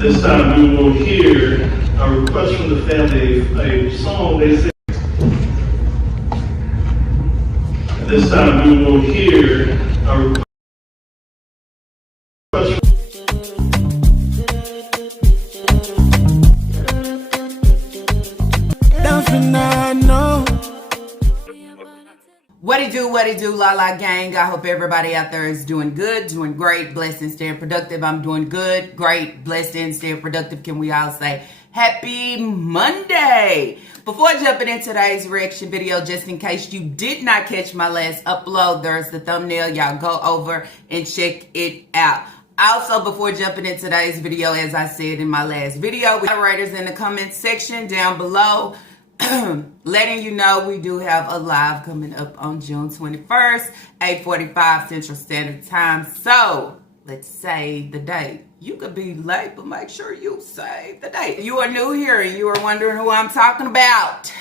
This time we will hear a request from the family, a song they sing. This time we will hear a request from What it do, La La Gang. I hope everybody out there is doing good, doing great, blessed and staying productive. I'm doing good, great, blessed and staying productive. Can we all say happy Monday? Before jumping into today's reaction video, just in case you did not catch my last upload, there's the thumbnail. Y'all go over and check it out. Also, before jumping into today's video, as I said in my last video, moderators in the comment section down below, letting you know we do have a live coming up on June 21st, 8:45 Central Standard Time. So let's save the date. You could be late, but make sure you save the date. If you are new here and you are wondering who I'm talking about,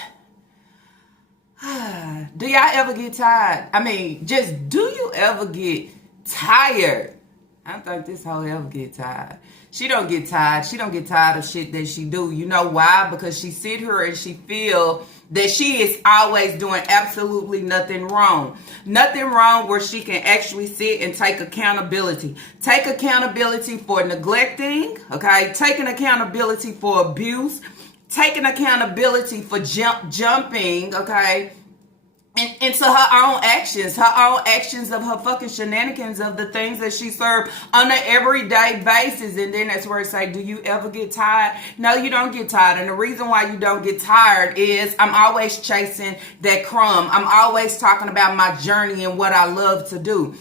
do y'all ever get tired? I mean, just do you ever get tired? I don't think this hoe ever get tired. She don't get tired. She don't get tired of shit that she do. You know why? Because she sit here and she feel that she is always doing absolutely nothing wrong. Nothing wrong where she can actually sit and take accountability. Take accountability for neglecting, okay? Taking accountability for abuse. Taking accountability for jumping, okay? Into her own actions of her fucking shenanigans, of the things that she served on an everyday basis. And then that's where it say, do you ever get tired? No, you don't get tired. And the reason why you don't get tired is I'm always chasing that crumb. I'm always talking about my journey and what I love to do.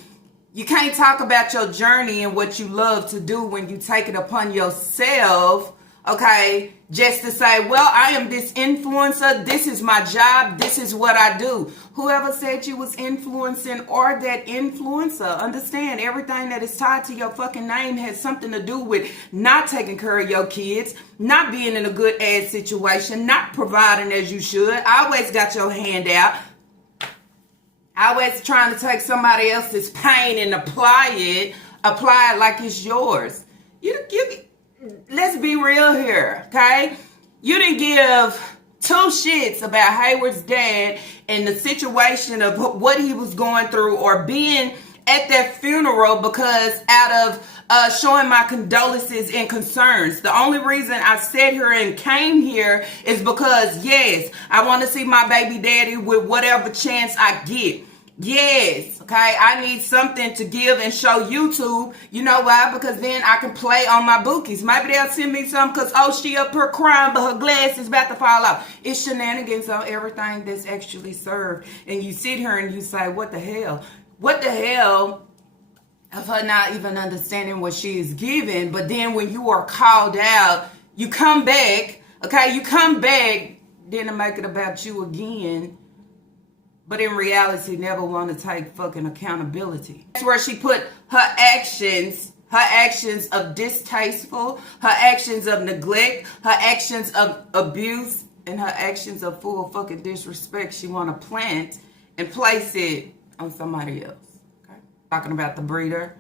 You can't talk about your journey and what you love to do when you take it upon yourself, okay, just to say, well, I am this influencer. This is my job. This is what I do. Whoever said you was influencing or that influencer, understand everything that is tied to your fucking name has something to do with not taking care of your kids, not being in a good ass situation, not providing as you should. Always got your hand out. Always trying to take somebody else's pain and apply it like it's yours. Let's be real here, okay? You didn't give two shits about Hayward's dad and the situation of what he was going through or being at that funeral because out of showing my condolences and concerns. The only reason I sat here and came here is because, yes, I want to see my baby daddy with whatever chance I get. Yes, okay, I need something to give and show YouTube. You know why? Because then I can play on my bookies. Maybe they'll send me some because, oh, she up here crying, but her glass is about to fall off. It's shenanigans on everything that's actually served. And you sit here and you say, what the hell? What the hell of her not even understanding what she is giving? But then when you are called out, you come back, okay? You come back, then to make it about you again. But in reality, never want to take fucking accountability. That's where she put her actions of distasteful, her actions of neglect, her actions of abuse, and her actions of full fucking disrespect. She want to plant and place it on somebody else. Okay? Talking about the breeder.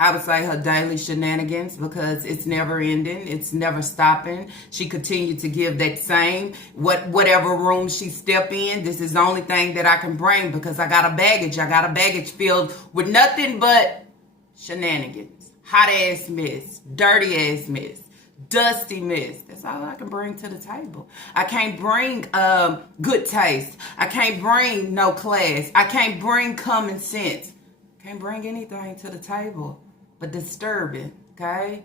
I would say her daily shenanigans because it's never ending. It's never stopping. She continued to give that same, whatever room she step in. This is the only thing that I can bring because I got a baggage. I got a baggage filled with nothing but shenanigans. Hot ass mess. Dirty ass mess. Dusty mess. That's all I can bring to the table. I can't bring good taste. I can't bring no class. I can't bring common sense. Can't bring anything to the table but disturbing, okay?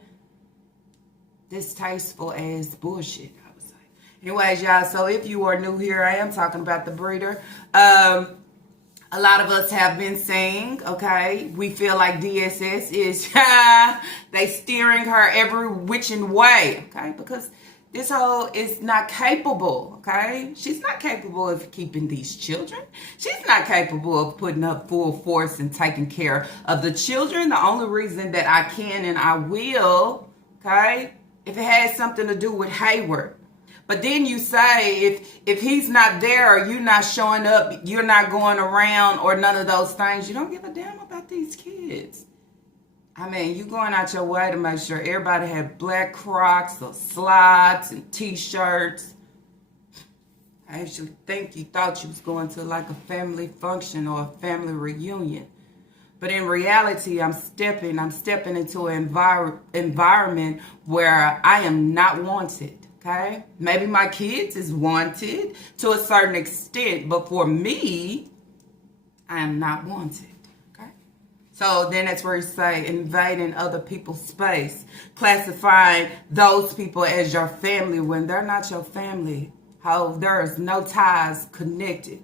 Distasteful ass bullshit, I would say. Anyways, y'all, so if you are new here, I am talking about the breeder. A lot of us have been saying, okay, we feel like DSS is, they steering her every which way, okay? Because this hoe is not capable, okay? She's not capable of keeping these children. She's not capable of putting up full force and taking care of the children. The only reason that I can and I will, okay, if it has something to do with Hayward. But then you say if he's not there or you're not showing up, you're not going around or none of those things, you don't give a damn about these kids. I mean, you going out your way to make sure everybody had black Crocs or slides and t-shirts. I actually think you thought you was going to like a family function or a family reunion. But in reality, I'm stepping into an environment where I am not wanted, okay? Maybe my kids is wanted to a certain extent, but for me, I am not wanted. So then that's where you say invading other people's space, classifying those people as your family when they're not your family. How there is no ties connected.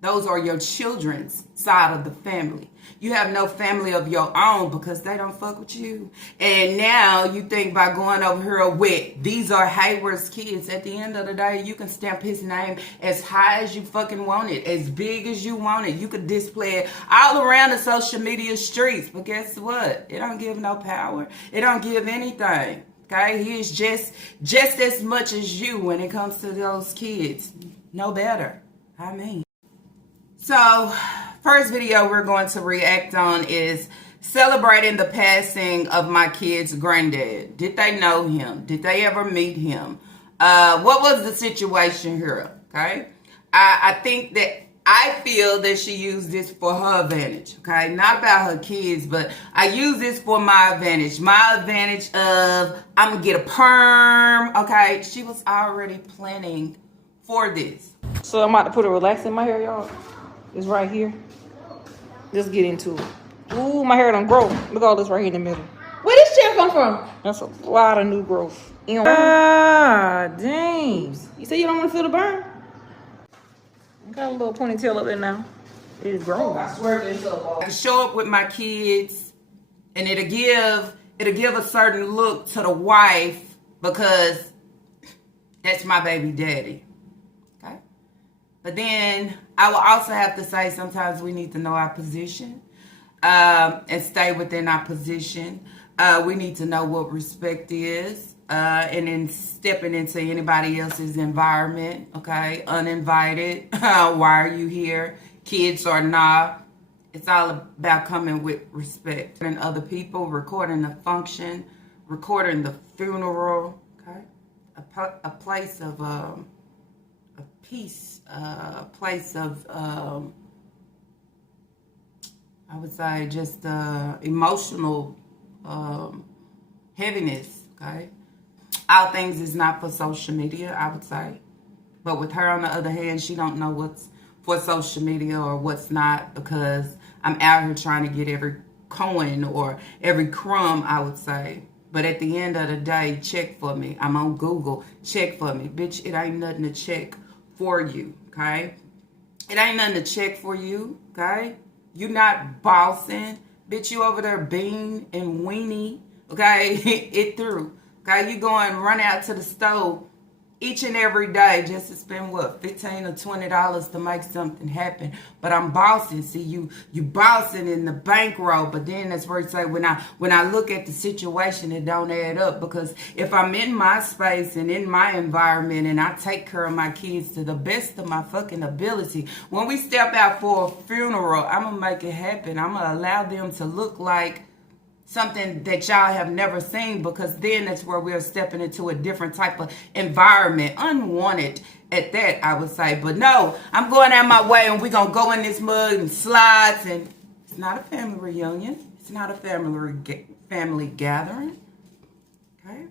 Those are your children's side of the family. You have no family of your own because they don't fuck with you. And now you think by going over here with these are Hayward's kids. At the end of the day, you can stamp his name as high as you fucking want it, as big as you want it. You could display it all around the social media streets. But guess what? It don't give no power. It don't give anything. Okay? He is just as much as you when it comes to those kids. No better. I mean. So, first video we're going to react on is celebrating the passing of my kid's granddad. Did they know him? Did they ever meet him? What was the situation here? Okay, I think that I feel that she used this for her advantage. Okay, not about her kids, but I use this for my advantage. My advantage of I'm gonna get a perm. Okay, she was already planning for this. So I'm about to put a relax in my hair, y'all. It's right here. Let's get into it. Ooh, my hair done grow. Look at all this right here in the middle. Where this chair come from? That's a lot of new growth. Ah, dang. You say you don't want to feel the burn? Got a little ponytail up there now. It is grown. I swear this up. I can show up with my kids and it'll give a certain look to the wife because that's my baby daddy. Okay? But then I will also have to say sometimes we need to know our position and stay within our position. We need to know what respect is and then stepping into anybody else's environment, okay? Uninvited. Why are you here? Kids or not. It's all about coming with respect. And other people, recording the function, recording the funeral, okay? A place of a peace, a place of, I would say, just emotional heaviness, okay? All things is not for social media, I would say. But with her, on the other hand, she don't know what's for social media or what's not because I'm out here trying to get every coin or every crumb, I would say. But at the end of the day, check for me. I'm on Google. Check for me. Bitch, it ain't nothing to check for you, okay? It ain't nothing to check for you, okay? You not bossing. Bitch, you over there bean and weenie, okay? It through, okay? You go and run out to the store each and every day just to spend, what, $15 or $20 to make something happen. But I'm bossing. See, you bossing in the bankroll. But then that's where you say, when I look at the situation, it don't add up. Because if I'm in my space and in my environment and I take care of my kids to the best of my fucking ability, when we step out for a funeral, I'm going to make it happen. I'm going to allow them to look like something that y'all have never seen, because then that's where we're stepping into a different type of environment. Unwanted at that, I would say. But no, I'm going out my way and we're going to go in this mud and slides. And it's not a family reunion. It's not a family gathering. Okay?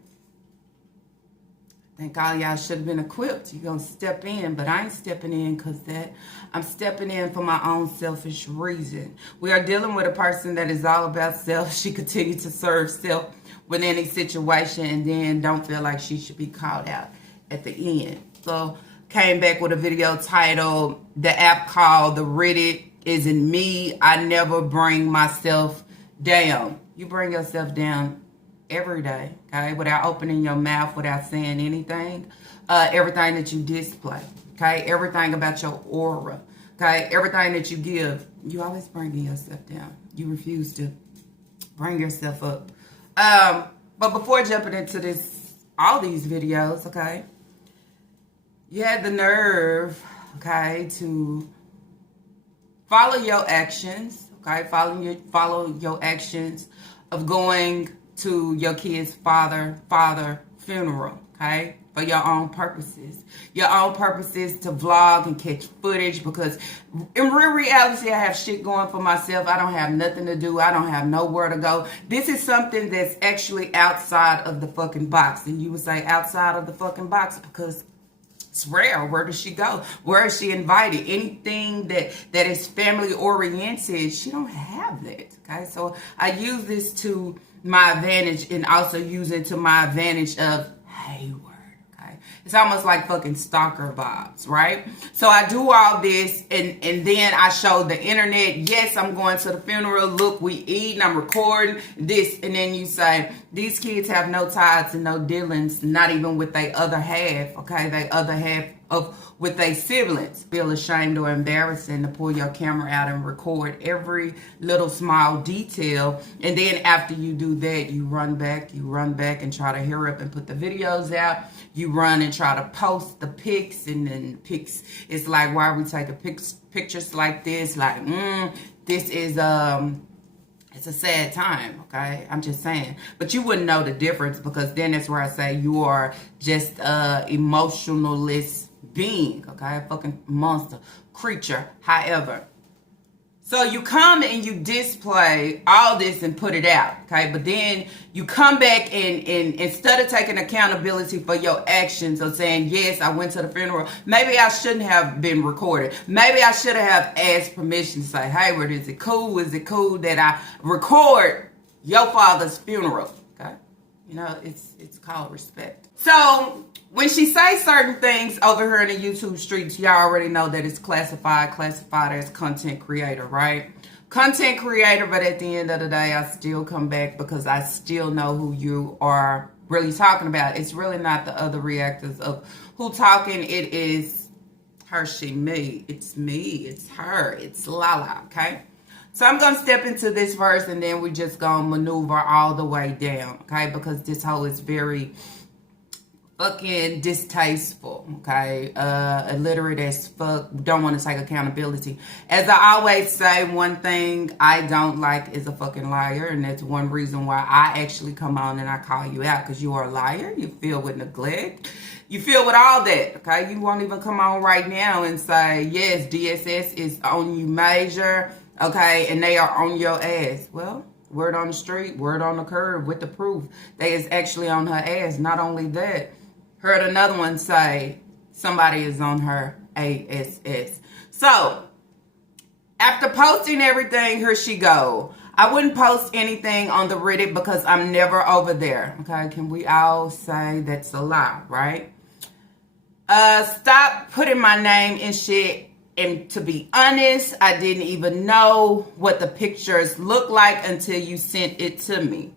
I think all y'all should have been equipped. You're going to step in, but I ain't stepping in because that. I'm stepping in for my own selfish reason. We are dealing with a person that is all about self. She continues to serve self with any situation and then don't feel like she should be called out at the end. So, came back with a video titled, the app called The Reddit Isn't Me. I never bring myself down. You bring yourself down every day, okay, without opening your mouth, without saying anything. Everything that you display, okay, everything about your aura, okay, everything that you give, you always bringing yourself down. You refuse to bring yourself up. But before jumping into all these videos, okay, you had the nerve, okay, to follow your actions, okay, follow your actions of going to your kid's father funeral, okay? For your own purposes. Your own purposes to vlog and catch footage, because in real reality, I have shit going for myself. I don't have nothing to do. I don't have nowhere to go. This is something that's actually outside of the fucking box. And you would say outside of the fucking box because it's rare. Where does she go? Where is she invited? Anything that is family oriented, she don't have that. Okay, so I use this to my advantage and also use it to my advantage of Hayward. Okay, it's almost like fucking stalker vibes, right? So I do all this and then I show the internet. Yes, I'm going to the funeral. Look, we eating. I'm recording this, and then you say these kids have no ties and no dealings, not even with their other half. Okay, they other half of with their siblings. Feel ashamed or embarrassing to pull your camera out and record every little small detail, and then after you do that, you run back and try to hurry up and put the videos out. You run and try to post the pics, and then pics, it's like, why are we taking pictures like this? Like, this is it's a sad time, okay? I'm just saying. But you wouldn't know the difference, because then that's where I say you are just emotionalist being, okay? A fucking monster, creature, however. So you come and you display all this and put it out, okay? But then you come back and instead of taking accountability for your actions or saying, yes, I went to the funeral, maybe I shouldn't have been recorded. Maybe I should have asked permission to say, hey, is it cool? Is it cool that I record your father's funeral? Okay? You know, it's called respect. So when she says certain things over here in the YouTube streets, y'all already know that it's classified as content creator, right? Content creator, but at the end of the day, I still come back because I still know who you are really talking about. It's really not the other reactors of who talking. It is her, she, me. It's me. It's her. It's Lala, okay? So I'm going to step into this verse and then we just going to maneuver all the way down, okay? Because this whole is very fucking distasteful, okay? Illiterate as fuck, don't want to take accountability. As I always say, one thing I don't like is a fucking liar, and that's one reason why I actually come on and I call you out, because you are a liar. You feel with neglect. You feel with all that, okay? You won't even come on right now and say, yes, DSS is on you major, okay, and they are on your ass. Well, word on the street, word on the curb with the proof. They is actually on her ass. Not only that, heard another one say somebody is on her ASS. So, after posting everything, here she go. I wouldn't post anything on the Reddit because I'm never over there. Okay, can we all say that's a lie, right? Stop putting my name in shit. And to be honest, I didn't even know what the pictures look like until you sent it to me.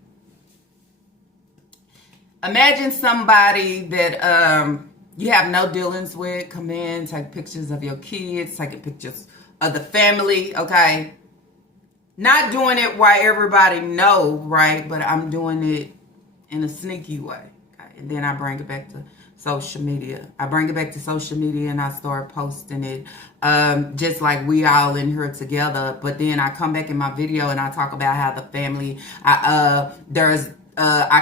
Imagine somebody that you have no dealings with come in, take pictures of your kids, taking pictures of the family, okay? Not doing it while everybody know, right? But I'm doing it in a sneaky way, okay? And then I bring it back to social media. I bring it back to social media and I start posting it just like we all in here together. But then I come back in my video and I talk about how the family, I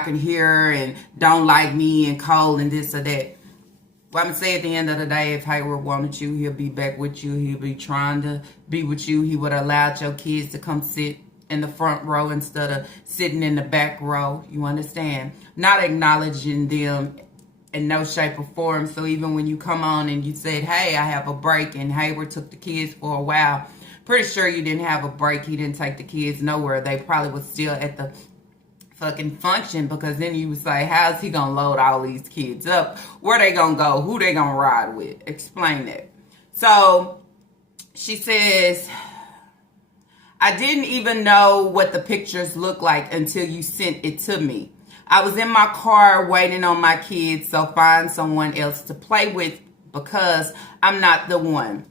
can hear and don't like me and cold and this or that. Well, I'm going to say at the end of the day, if Hayward wanted you, he'll be back with you. He'll be trying to be with you. He would have allowed your kids to come sit in the front row instead of sitting in the back row. You understand? Not acknowledging them in no shape or form. So even when you come on and you said, hey, I have a break, and Hayward took the kids for a while, pretty sure you didn't have a break. He didn't take the kids nowhere. They probably was still at the fucking function, because then you would say, how's he gonna load all these kids up? Where they gonna go? Who they gonna ride with? Explain that. So she says, I didn't even know what the pictures look like until you sent it to me. I was in my car waiting on my kids, so find someone else to play with because I'm not the one.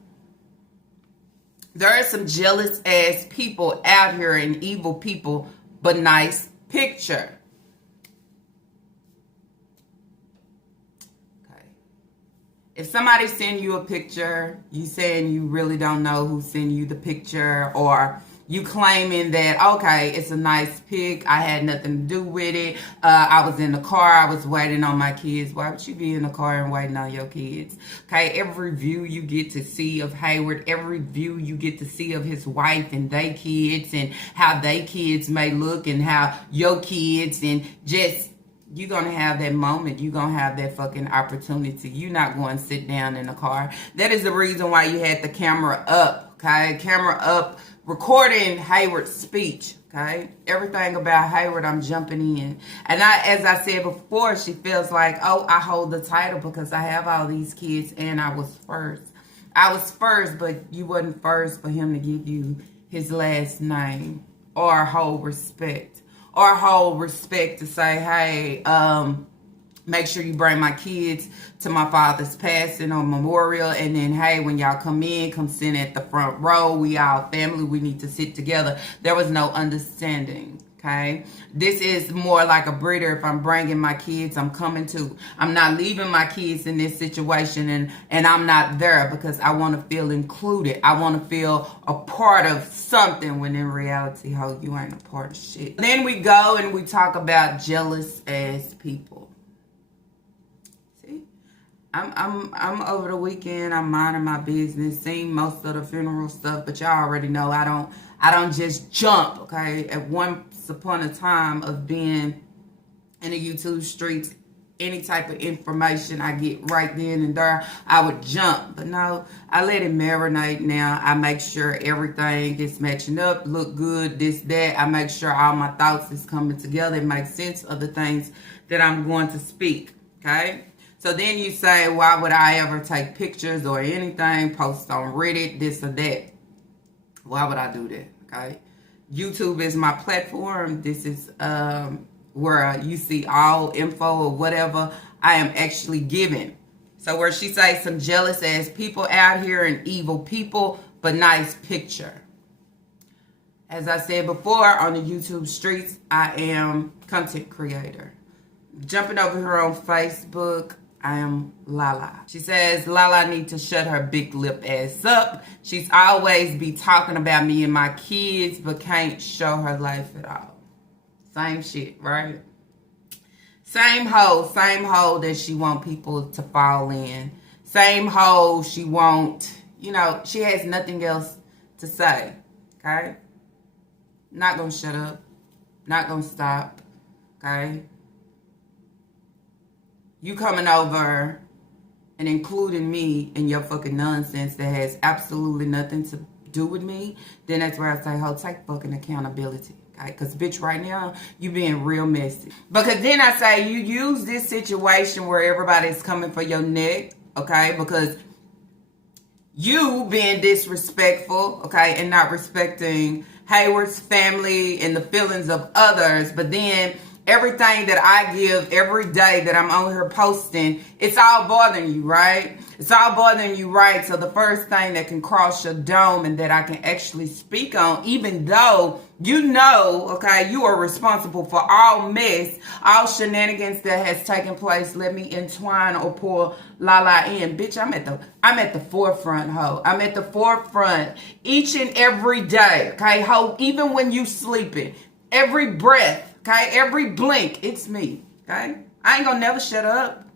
There are some jealous ass people out here and evil people, but nice picture. Okay. If somebody send you a picture, you saying you really don't know who sent you the picture, or You claiming that, okay, it's a nice pic. I had nothing to do with it. I was in the car. I was waiting on my kids. Why would you be in the car and waiting on your kids? Okay, every view you get to see of Hayward, every view you get to see of his wife and they kids and how they kids may look and how your kids and just, you're going to have that moment. You're going to have that fucking opportunity. You're not going to sit down in the car. That is the reason why you had the camera up, okay? Camera up, recording Hayward's speech, okay? Everything about Hayward, I'm jumping in. And as I said before, she feels like, oh, I hold the title because I have all these kids and I was first. I was first, but you wasn't first for him to give you his last name or hold respect. Or hold respect to say, hey, make sure you bring my kids to my father's passing or memorial. And then, hey, when y'all come in, come sit at the front row. We all family. We need to sit together. There was no understanding, okay? This is more like a breeder. If I'm bringing my kids, I'm coming to. I'm not leaving my kids in this situation and I'm not there because I want to feel included. I want to feel a part of something when in reality, ho, you ain't a part of shit. Then we go and we talk about jealous ass people. I'm over the weekend. I'm minding my business, seeing most of the funeral stuff, but y'all already know I don't just jump, okay? At once upon a time of being in the YouTube streets, any type of information I get right then and there, I would jump. But no, I let it marinate now. I make sure everything is matching up, look good, this, that. I make sure all my thoughts is coming together. It makes sense of the things that I'm going to speak, okay? So then you say, why would I ever take pictures or anything, post on Reddit, this or that? Why would I do that, okay? YouTube is my platform. This is where you see all info or whatever I am actually giving. So where she says some jealous ass people out here and evil people, but nice picture. As I said before, on the YouTube streets, I am content creator. Jumping over here on Facebook, I am Lala. She says, Lala need to shut her big lip ass up. She's always be talking about me and my kids, but can't show her life at all. Same shit, right? Same hoe that she want people to fall in. Same hoe she want, you know, she has nothing else to say, okay? Not gonna shut up. Not gonna stop, okay? You coming over and including me in your fucking nonsense that has absolutely nothing to do with me, then that's where I say, ho, take fucking accountability, okay? Because, bitch, right now, you being real messy. Because then I say, you use this situation where everybody's coming for your neck, okay? Because you being disrespectful, okay, and not respecting Hayward's family and the feelings of others, but then everything that I give every day that I'm on here posting, it's all bothering you, right? It's all bothering you, right? So the first thing that can cross your dome and that I can actually speak on, even though you know, okay, you are responsible for all mess, all shenanigans that has taken place. Let me entwine or pull Lala in. Bitch, I'm at the forefront, ho. I'm at the forefront each and every day, okay, ho? Even when you sleeping, every breath, okay, every blink, it's me, okay? I ain't gonna never shut up.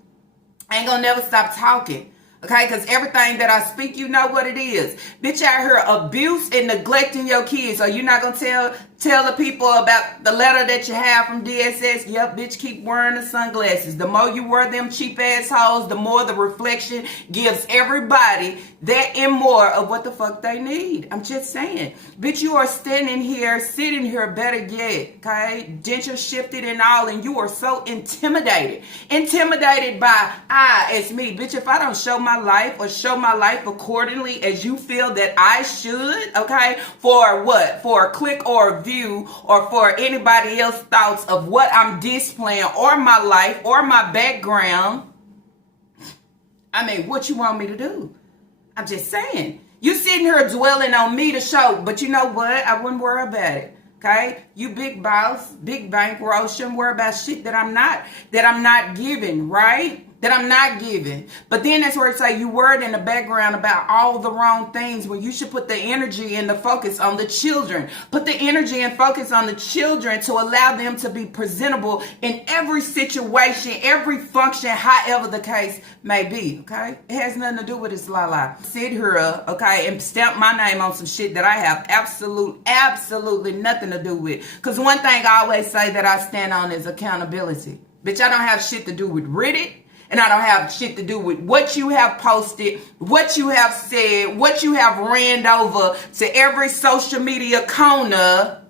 I ain't gonna never stop talking, okay? Because everything that I speak, you know what it is. Bitch out here abuse and neglecting your kids. Are you not gonna tell the people about the letter that you have from DSS? Yep, bitch, keep wearing the sunglasses. The more you wear them cheap assholes, the more the reflection gives everybody that and more of what the fuck they need. I'm just saying. Bitch, you are standing here, sitting here, better yet, okay? Denture shifted and all, and you are so intimidated. Intimidated by, it's me. Bitch, if I don't show my life or show my life accordingly as you feel that I should, okay? For what? For a click or a view or for anybody else's thoughts of what I'm displaying or my life or my background. I mean, what you want me to do? I'm just saying. You sitting here dwelling on me to show, but you know what? I wouldn't worry about it. Okay? You big boss, big bankroll, shouldn't worry about shit that I'm not giving, right? that I'm not giving. But then that's where it's like you worried in the background about all the wrong things when you should put the energy and the focus on the children. Put the energy and focus on the children to allow them to be presentable in every situation, every function, however the case may be, okay? It has nothing to do with this la-la. Sit here, okay, and stamp my name on some shit that I have absolutely nothing to do with. Because one thing I always say that I stand on is accountability. Bitch, I don't have shit to do with Reddit. And I don't have shit to do with what you have posted, what you have said, what you have ran over to every social media corner.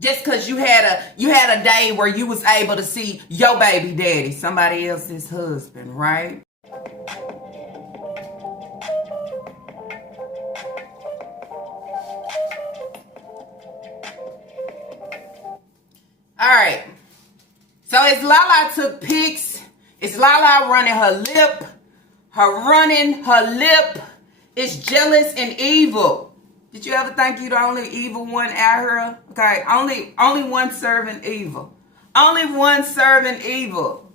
Just because you had a day where you was able to see your baby daddy, somebody else's husband, right? All right. So it's Lala took pics. It's Lala running her lip. It's jealous and evil. Did you ever think you're the only evil one out here? Okay, only one serving evil. Only one serving evil.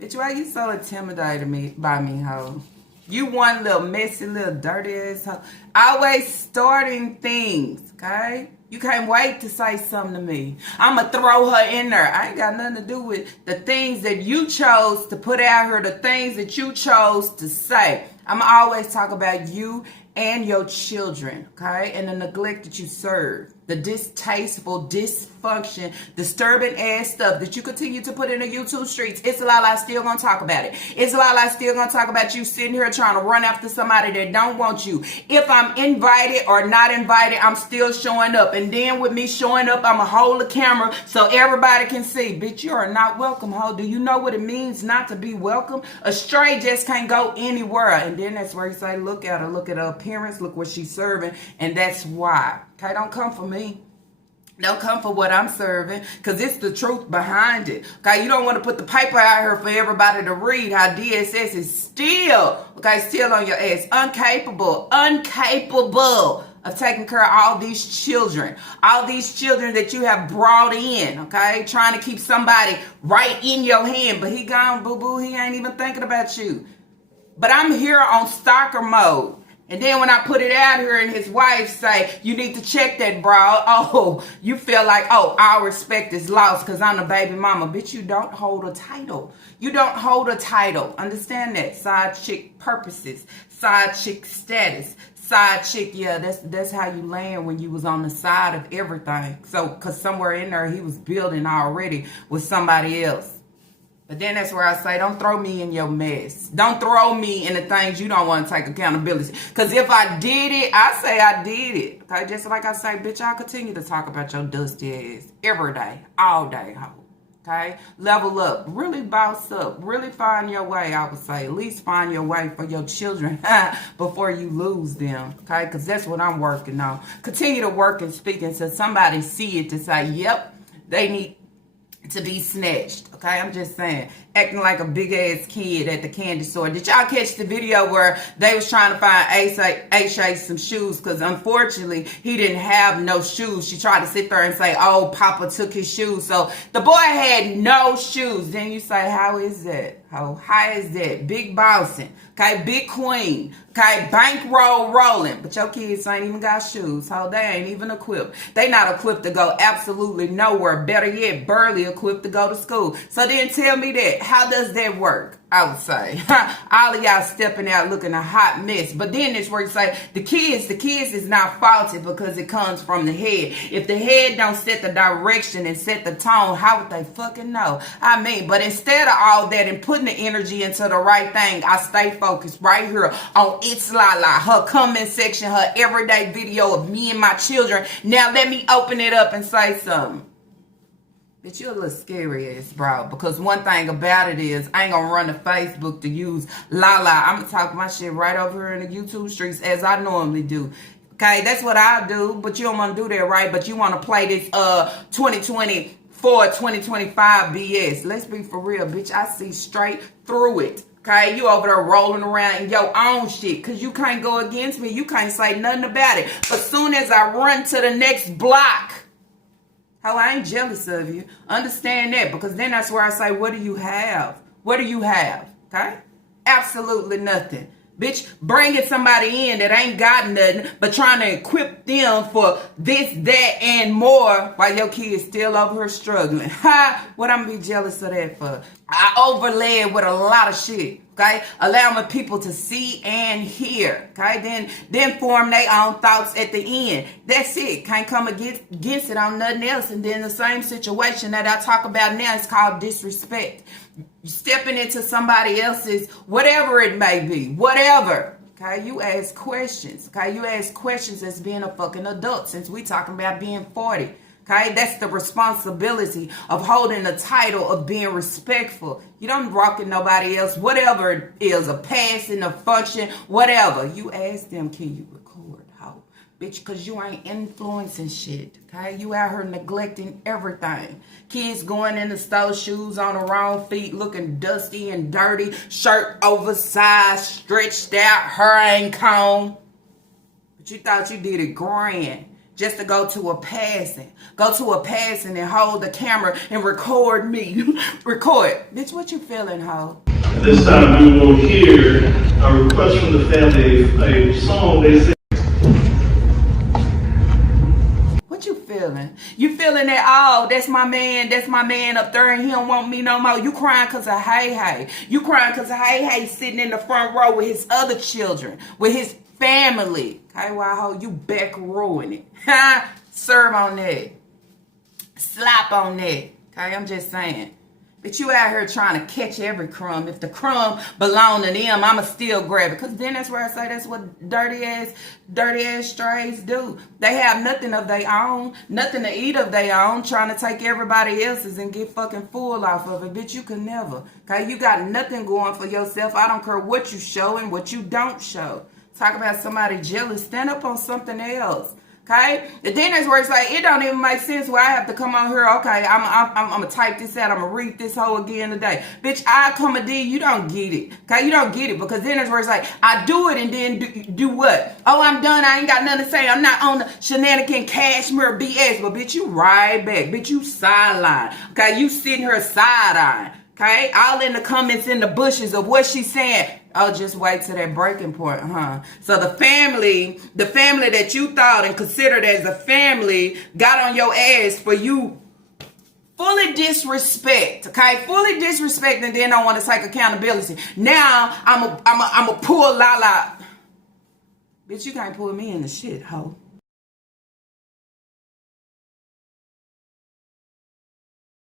Bitch, why you so intimidated by me, ho? You one little messy, little dirty ass hoe. Always starting things, okay? You can't wait to say something to me. I'm going to throw her in there. I ain't got nothing to do with the things that you chose to put out here, the things that you chose to say. I'm going to always talk about you and your children, okay? And the neglect that you serve. The distasteful, dysfunction, disturbing ass stuff that you continue to put in the YouTube streets. It's Lala still gonna talk about it. It's Lala still gonna talk about you sitting here trying to run after somebody that don't want you. If I'm invited or not invited, I'm still showing up. And then with me showing up, I'ma hold the camera so everybody can see. Bitch, you are not welcome, ho. Do you know what it means not to be welcome? A stray just can't go anywhere. And then that's where you say, look at her appearance, look what she's serving, and that's why. Okay, don't come for me. Don't come for what I'm serving, because it's the truth behind it. Okay, you don't want to put the paper out here for everybody to read how DSS is still on your ass. Incapable of taking care of all these children that you have brought in, okay? Trying to keep somebody right in your hand, but he gone, boo-boo, he ain't even thinking about you. But I'm here on stalker mode. And then when I put it out here and his wife say, you need to check that, bro. Oh, you feel like, oh, our respect is lost because I'm the baby mama. Bitch, you don't hold a title. You don't hold a title. Understand that. Side chick purposes. Side chick status. Side chick, yeah, that's how you land when you was on the side of everything. So, because somewhere in there he was building already with somebody else. But then that's where I say, don't throw me in your mess. Don't throw me in the things you don't want to take accountability. Because if I did it, I say I did it. Okay, just like I say, bitch, I'll continue to talk about your dusty ass every day, all day, ho. Okay, level up, really boss up, really find your way, I would say. At least find your way for your children before you lose them, okay? Because that's what I'm working on. Continue to work and speak until somebody see it to say, yep, they need to be snatched, okay? I'm just saying, acting like a big ass kid at the candy store. Did y'all catch the video where they was trying to find Aisha some shoes? Because unfortunately he didn't have no shoes. She tried to sit there and say, oh, Papa took his shoes, so the boy had no shoes. Then you say, how is that? How is that? Big bossing, okay? Big queen, okay? Bankroll rolling, but your kids ain't even got shoes. How they ain't even equipped. They not equipped to go absolutely nowhere. Better yet, barely equipped to go to school. So then tell me that. How does that work? I would say all of y'all stepping out looking a hot mess. But then it's where you say the kids is not faulty because it comes from the head. If the head don't set the direction and set the tone, how would they fucking know? I mean, but instead of all that and putting the energy into the right thing, I stay focused right here on It's Lala, her comment section, her everyday video of me and my children. Now let me open it up and say something. Bitch, you're a little scary ass, bro. Because one thing about it is, I ain't gonna run to Facebook to use Lala. I'm gonna talk my shit right over here in the YouTube streets as I normally do. Okay, that's what I do. But you don't want to do that, right? But you want to play this 2024, 2025 BS. Let's be for real, bitch. I see straight through it. Okay, you over there rolling around in your own shit because you can't go against me. You can't say nothing about it. But soon as I run to the next block, How I ain't jealous of you. Understand that, because then that's where I say, what do you have? What do you have? Okay? Absolutely nothing. Bitch, bringing somebody in that ain't got nothing, but trying to equip them for this, that, and more while your kid's still over here struggling. Ha! What I'm gonna be jealous of that for? I overlaid with a lot of shit. Okay, allowing people to see and hear. Okay, then form their own thoughts at the end. That's it. Can't come against it on nothing else. And then the same situation that I talk about now is called disrespect. Stepping into somebody else's, whatever it may be, whatever. Okay, you ask questions. Okay, you ask questions as being a fucking adult, since we talking about being 40. Okay, that's the responsibility of holding the title of being respectful. You don't rock with nobody else, whatever it is, a passing, a function, whatever. You ask them, can you record? How? Bitch, because you ain't influencing shit. Okay, you out here neglecting everything. Kids going in the store, shoes on the wrong feet, looking dusty and dirty, shirt oversized, stretched out, hair ain't combed. But you thought you did it grand. Just to go to a passing. Go to a passing and hold the camera and record me. Record. Bitch, what you feeling, ho? At this time, we will hear a request from the family, a song they sing. What you feeling? You feeling that, oh, that's my man up there and he don't want me no more. You crying because of Hey. You crying because of Hey sitting in the front row with his other children, with his family. Okay, well, ho, you back rowing it. Ha! Serve on that. Slap on that. Okay, I'm just saying. But you out here trying to catch every crumb. If the crumb belong to them, I'ma still grab it. Because then that's where I say that's what dirty ass strays do. They have nothing of their own, nothing to eat of their own, trying to take everybody else's and get fucking full off of it. Bitch, you can never. Okay, you got nothing going for yourself. I don't care what you show and what you don't show. Talk about somebody jealous. Stand up on something else. Okay? And then that's where it's like, it don't even make sense where I have to come on here. Okay, I'm going to type this out. I'm going to read this whole again today. Bitch, I come a D. You don't get it. Okay? You don't get it. Because then that's where it's like, I do it and then do what? Oh, I'm done. I ain't got nothing to say. I'm not on the shenanigan cashmere BS. But bitch, you right back. Bitch, you sideline. Okay? You sitting here side-eyeing. Okay? All in the comments in the bushes of what she's saying. Oh, just wait till that breaking point, huh? So the family that you thought and considered as a family got on your ass for you fully disrespect, okay? Fully disrespect and then don't want to take accountability. Now, I'm a pull Lala. Bitch, you can't pull me in the shit, ho.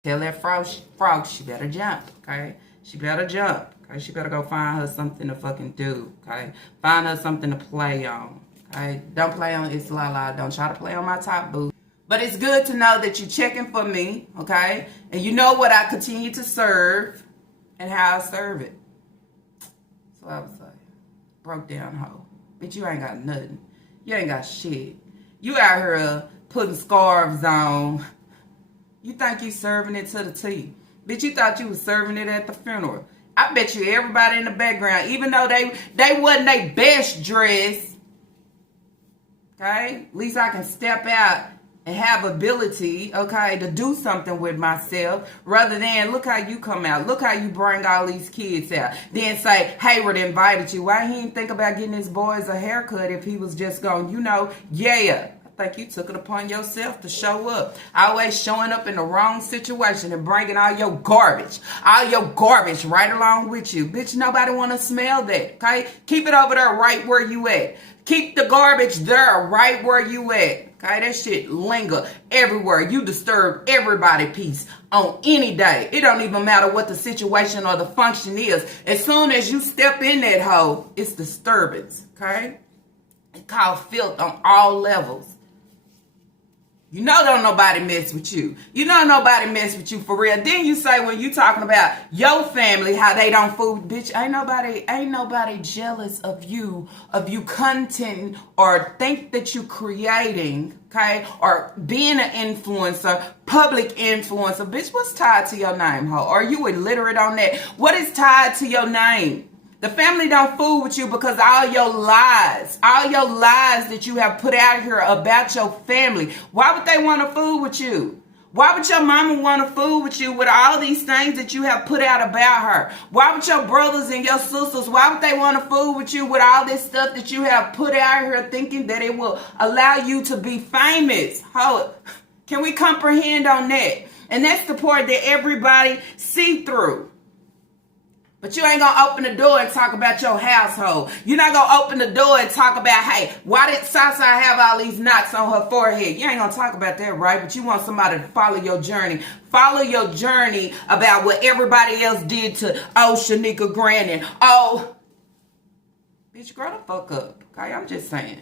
Tell that frog she better jump, okay? She better jump. Okay, she better go find her something to fucking do, okay? Find her something to play on, okay? Don't play on It's Lala. Don't try to play on my top, boo. But it's good to know that you're checking for me, okay? And you know what I continue to serve and how I serve it. So I was like, broke down hoe. Bitch, you ain't got nothing. You ain't got shit. You out here putting scarves on. You think you serving it to the T. Bitch, you thought you was serving it at the funeral. I bet you everybody in the background, even though they wasn't their best dress, okay? At least I can step out and have ability, okay, to do something with myself rather than look how you come out. Look how you bring all these kids out. Then say, Hayward invited you. Why he didn't think about getting his boys a haircut if he was just going, yeah. Think you took it upon yourself to show up. Always showing up in the wrong situation and bringing all your garbage right along with you. Bitch, nobody want to smell that, okay? Keep it over there right where you at. Keep the garbage there right where you at, okay? That shit linger everywhere. You disturb everybody peace on any day. It don't even matter what the situation or the function is. As soon as you step in that hole, it's disturbance, okay? It's called filth on all levels. You know don't nobody mess with you. You know nobody mess with you for real. Then you say when you talking about your family, how they don't fool. Bitch, ain't nobody jealous of you content or think that you creating, okay? Or being an influencer, public influencer. Bitch, what's tied to your name, ho? Are you illiterate on that? What is tied to your name? The family don't fool with you because all your lies that you have put out here about your family, why would they want to fool with you? Why would your mama want to fool with you with all these things that you have put out about her? Why would your brothers and your sisters, why would they want to fool with you with all this stuff that you have put out here thinking that it will allow you to be famous? Can we comprehend on that? And that's the part that everybody see through. But you ain't gonna open the door and talk about your household. You're not gonna open the door and talk about, hey, why did Sasa have all these knots on her forehead? You ain't gonna talk about that, right? But you want somebody to follow your journey. Follow your journey about what everybody else did to, Shanika Grannon. Bitch, grow the fuck up, okay? I'm just saying.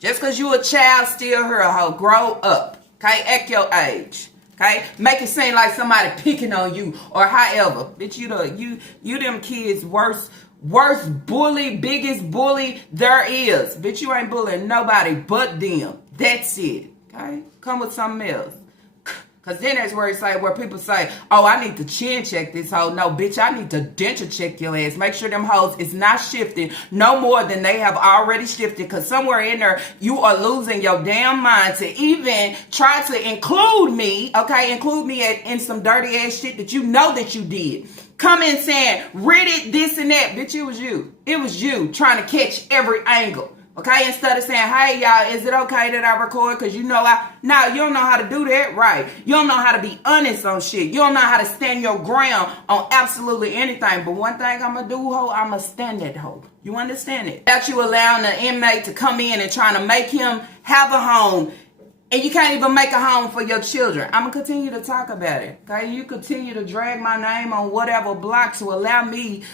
Just because you a child, still here, hoe. Grow up, okay? Act your age. Okay, make it seem like somebody picking on you or however. Bitch, you them kids worst bully, biggest bully there is. Bitch, you ain't bullying nobody but them. That's it. Okay, come with something else. Cause then that's where people say, oh, I need to chin check this hoe. No, bitch, I need to denture check your ass. Make sure them hoes is not shifting no more than they have already shifted. Cause somewhere in there, you are losing your damn mind to even try to include me, okay? Include me in some dirty ass shit that you know that you did. Come in saying, read it, this and that. Bitch, it was you. It was you trying to catch every angle. Okay, instead of saying, hey, y'all, is it okay that I record? Because you know you don't know how to do that, right? You don't know how to be honest on shit. You don't know how to stand your ground on absolutely anything. But one thing I'm going to do, ho, I'm going to stand that hoe. You understand it? Without you allowing the inmate to come in and trying to make him have a home, and you can't even make a home for your children. I'm going to continue to talk about it, okay? You continue to drag my name on whatever block to allow me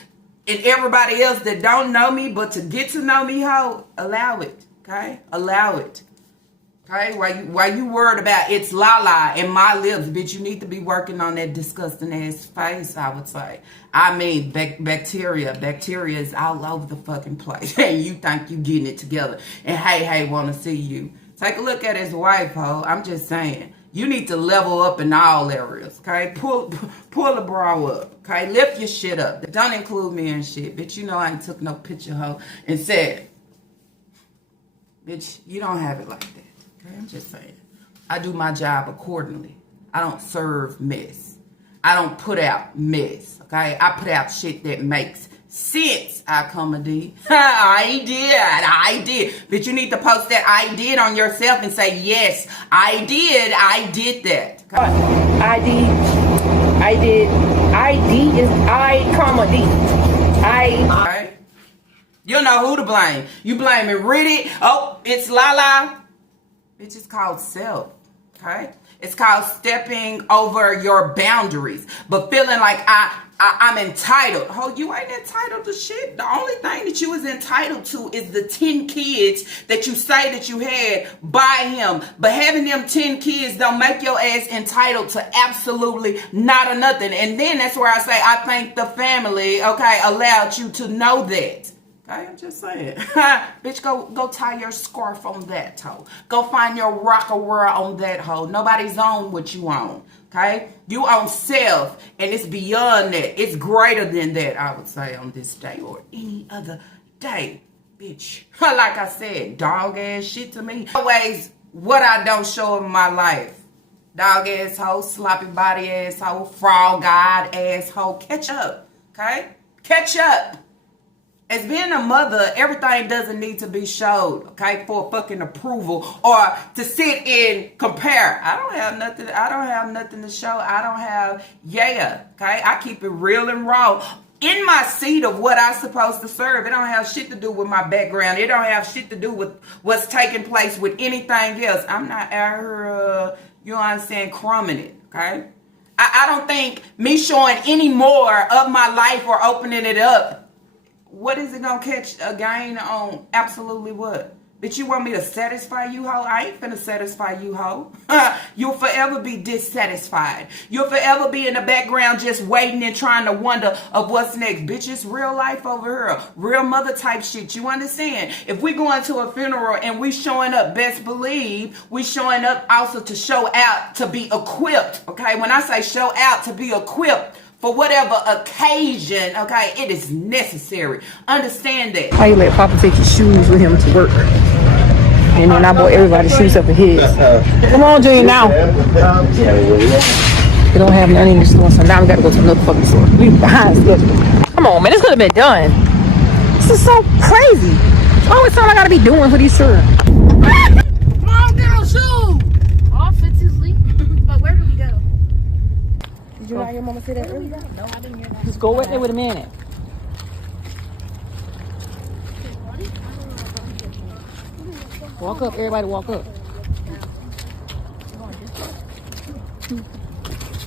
and everybody else that don't know me, but to get to know me, ho, allow it, okay? Allow it, okay? While you worried about it's la-la and my lips, bitch, you need to be working on that disgusting ass face, I would say. I mean, bacteria is all over the fucking place, and you think you getting it together, and hey, want to see you. Take a look at his wife, ho. I'm just saying. You need to level up in all areas, okay? Pull the bra up, okay? Lift your shit up. Don't include me in shit. Bitch, you know I ain't took no picture, ho, and said, bitch, you don't have it like that, okay? I'm just saying. I do my job accordingly. I don't serve mess. I don't put out mess, okay? I put out shit that makes sense, I-D. I did. But you need to post that I did on yourself and say, yes, I did that. Okay? I did. ID is I, comma, D. Okay? You don't know who to blame. You blaming Riddick. Oh, it's Lala. Bitch, it's called self, okay? It's called stepping over your boundaries, but feeling like I'm entitled. Oh, you ain't entitled to shit. The only thing that you is entitled to is the 10 kids that you say that you had by him. But having them 10 kids don't make your ass entitled to absolutely not or nothing. And then that's where I say I thank the family, okay, allowed you to know that. Okay, I'm just saying. Bitch, go tie your scarf on that hoe. Go find your rocker on that hoe. Nobody's on what you own. Okay? You own self, and it's beyond that. It's greater than that, I would say, on this day or any other day. Bitch. Like I said, dog ass shit to me. Always what I don't show in my life. Dog ass hoe, sloppy body ass hoe, frog god ass hoe. Catch up. Okay? Catch up. As being a mother, everything doesn't need to be showed, okay, for fucking approval or to sit and compare. I don't have nothing to show. I don't have, okay? I keep it real and raw. In my seat of what I'm supposed to serve. It don't have shit to do with my background. It don't have shit to do with what's taking place with anything else. I'm not out here, you understand, crumbing it, okay? I don't think me showing any more of my life or opening it up, what is it gonna catch a gain on? Absolutely what? Bitch, you want me to satisfy you, ho? I ain't finna satisfy you, ho. You'll forever be dissatisfied. You'll forever be in the background just waiting and trying to wonder of what's next. Bitch, it's real life over here. Real mother type shit. You understand? If we going to a funeral and we showing up, best believe we showing up also to show out, to be equipped. Okay? When I say show out, to be equipped for whatever occasion, okay, it is necessary. Understand that. How you let Papa take your shoes with him to work? And then I bought everybody shoes up for his. Come on, Junior, now. They don't have none in the store, so now we gotta go to another fucking store. We behind schedule. Come on, man, this could have been done. This is so crazy. It's always something I gotta be doing for these children. Come on, get on shoes. All fit to sleep. But where do we go? Did you not hear Mama say that earlier? No, I didn't hear that. Just go right there with a minute. Walk up, everybody walk up.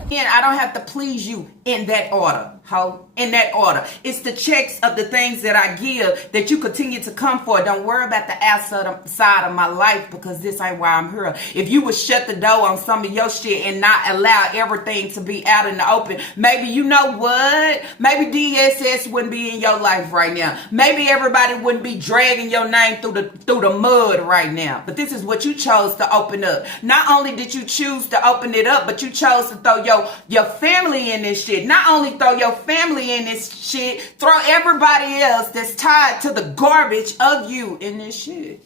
Again, I don't have to please you in that order, ho. In that order. It's the checks of the things that I give that you continue to come for. Don't worry about the outside of my life, because this ain't why I'm here. If you would shut the door on some of your shit and not allow everything to be out in the open, maybe you know what? Maybe DSS wouldn't be in your life right now. Maybe everybody wouldn't be dragging your name through the mud right now. But this is what you chose to open up. Not only did you choose to open it up, but you chose to throw your family in this shit. Not only throw your family in this shit, throw everybody else that's tied to the garbage of you in this shit.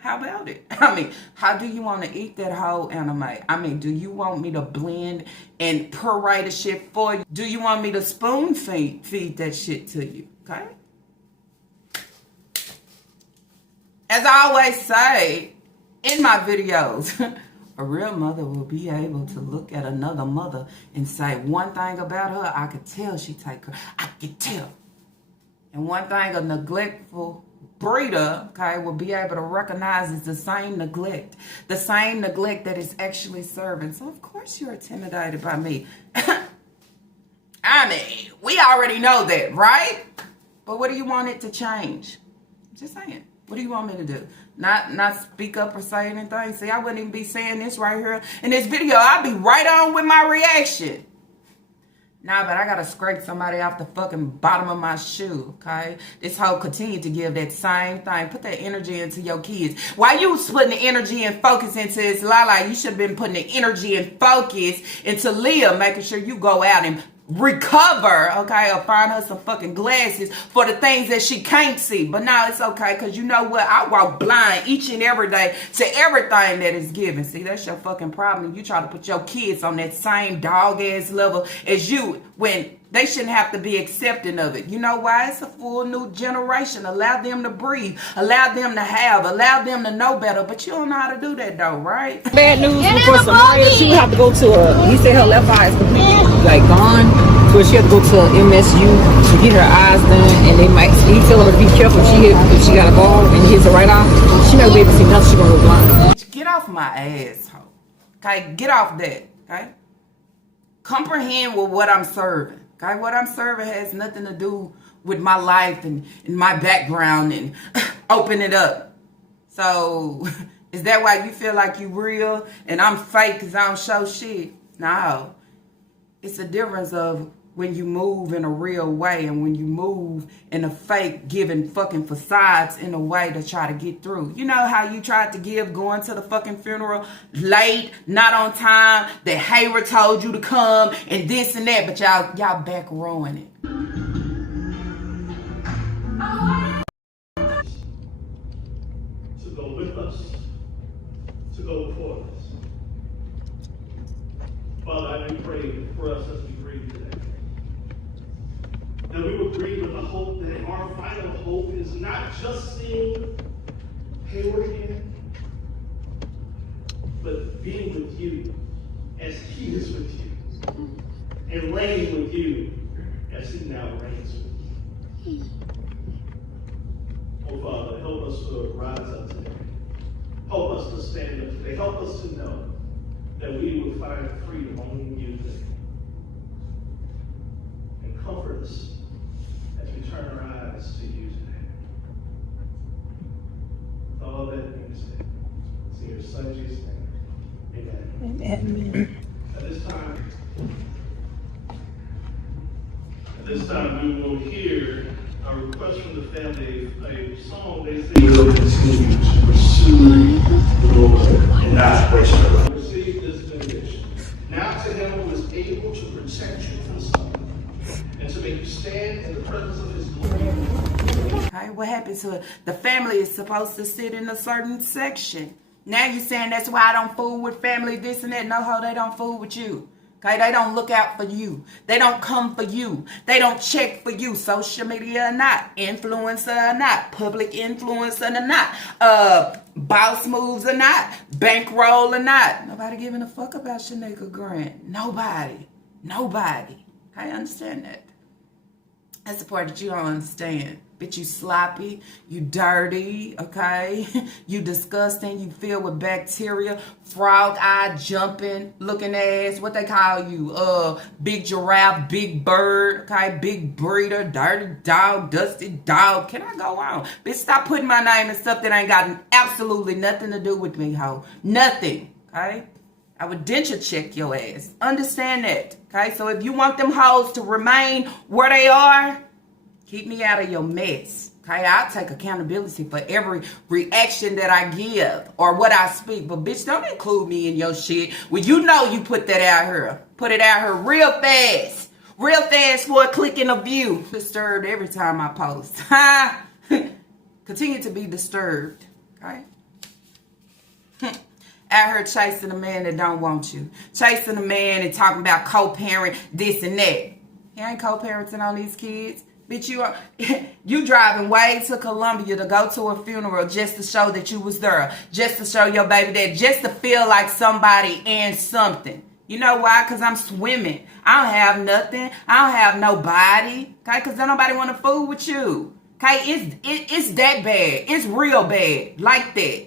How about it? I mean, how do you want to eat that whole anime? I mean, do you want me to blend and puree the shit for you? Do you want me to spoon feed that shit to you? Okay? As I always say in my videos, a real mother will be able to look at another mother and say one thing about her, I could tell she take her. I could tell. And one thing a neglectful breeder, okay, will be able to recognize is the same neglect. The same neglect that is actually serving. So of course you're intimidated by me. I mean, we already know that, right? But what do you want it to change? Just saying. What do you want me to do? Not speak up or say anything? See, I wouldn't even be saying this right here in this video. I'd be right on with my reaction. Nah, but I gotta scrape somebody off the fucking bottom of my shoe, okay? This hoe continue to give that same thing. Put that energy into your kids. While you was putting the energy and focus into this Lala, you should have been putting the energy and focus into Leah, making sure you go out and recover, okay, or find her some fucking glasses for the things that she can't see. But now it's okay, because you know what? I walk blind each and every day to everything that is given. See, that's your fucking problem. You try to put your kids on that same dog-ass level as you, when they shouldn't have to be accepting of it. You know why? It's a full new generation. Allow them to breathe. Allow them to have. Allow them to know better. But you don't know how to do that, though, right? Bad news for Samaria. She would have to go to he said her left eye is completely like gone. So she had to go to MSU to get her eyes done, and they might. He tell her to be careful if she got a ball and hits her right eye. She never be able to see nothing. She gonna go blind. Get off my asshole. Okay, get off that. Okay, comprehend with what I'm serving. Okay, what I'm serving has nothing to do with my life and my background, and open it up. So, is that why you feel like you real and I'm fake because I don't show shit? No. It's a difference of when you move in a real way and when you move in a fake, giving fucking facades in a way to try to get through. You know how you tried to give going to the fucking funeral late, not on time, that Hayward told you to come and this and that, but y'all back rowing it. To go with us, to go before us. Father, I do pray for us as we breathe today. And we will breathe with the hope that our final hope is not just seeing Hayward again, but being with you as he is with you, and reigning with you as he now reigns with you. Oh, Father, help us to rise up today. Help us to stand up today. Help us to know that we will find freedom only in you today. And comfort us as we turn our eyes to you today. With all that being said, it's in your Son Jesus' name. Amen. At this time we will hear a request from the family, a song they sing. We will continue to pursue the Lord and not waste our life. Receive this benediction. Now to him who is able to protect you from suffering and to make you stand in the presence of his glory. Okay, what happened to it? The family is supposed to sit in a certain section. Now you saying that's why I don't fool with family, this and that. No, ho, they don't fool with you. Okay, they don't look out for you. They don't come for you. They don't check for you. Social media or not, influencer or not, public influencer or not, boss moves or not, bankroll or not. Nobody giving a fuck about Shanika Grant. Nobody. I understand that. That's the part that you don't understand. Bitch, you sloppy, you dirty, okay? You disgusting, you filled with bacteria, frog eye jumping, looking ass, what they call you? Big giraffe, big bird, okay? Big breeder, dirty dog, dusty dog. Can I go on? Bitch, stop putting my name in stuff that ain't got absolutely nothing to do with me, ho. Nothing, okay? I would denture check your ass. Understand that, okay? So if you want them hoes to remain where they are, keep me out of your mess, okay? I'll take accountability for every reaction that I give or what I speak. But, bitch, don't include me in your shit. Well, you know you put that out here. Put it out here real fast. Real fast for a click and a view. Disturbed every time I post. Continue to be disturbed, okay? Out here chasing a man that don't want you. Chasing a man and talking about co-parent, this and that. He ain't co-parenting on these kids. Bitch, you driving way to Columbia to go to a funeral just to show that you was there. Just to show your baby dad. Just to feel like somebody and something. You know why? Because I'm swimming. I don't have nothing. I don't have nobody. Okay? Because don't nobody want to fool with you. Okay? It's that bad. It's real bad. Like that.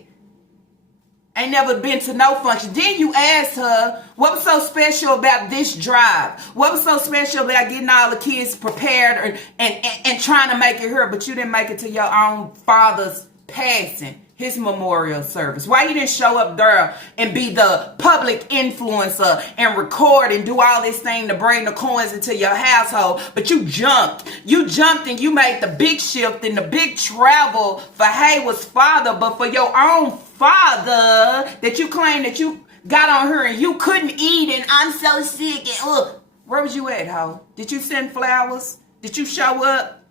Ain't never been to no function. Then you asked her, what was so special about this drive? What was so special about getting all the kids prepared and trying to make it here, but you didn't make it to your own father's passing, his memorial service? Why you didn't show up there and be the public influencer and record and do all this thing to bring the coins into your household? But you jumped. You jumped and you made the big shift and the big travel for Hayward's father, but for your own father that you claim that you got on her and you couldn't eat and I'm so sick and where was you at, ho? Did you send flowers? Did you show up?